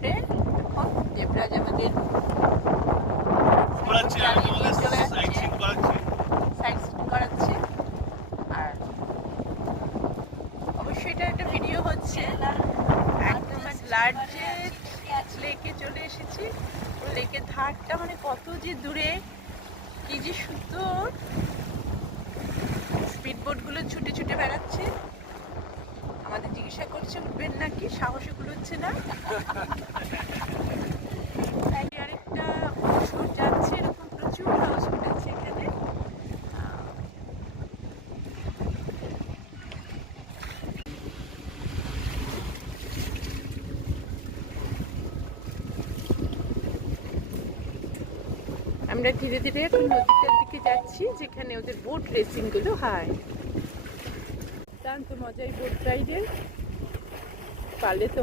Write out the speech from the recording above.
করে এখন দেবরাজ আমাদের সাইট সিন করাচ্ছে। আর অবশ্যই এটা একটা ভিডিও হচ্ছে, একদম লার্জেস্ট লেকে চলে এসেছি। লেকের ধারটা মানে কত যে দূরে, কি যে সুন্দর। স্পিড বোটগুলো ছুটে ছুটে বেড়াচ্ছে, আমাদের জিজ্ঞাসা করছে উঠবেন নাকি, সাহসে কুলোচ্ছে না। আরেকটা অবসর যাচ্ছে, এরকম প্রচুর হাউস বোট আছে এখানে। আমরা ধীরে ধীরে এখন নদীটার দিকে যাচ্ছি, যেখানে ওদের বোট রেসিং গুলো হয়। তো মজাই বোট রাইডের পারলে তো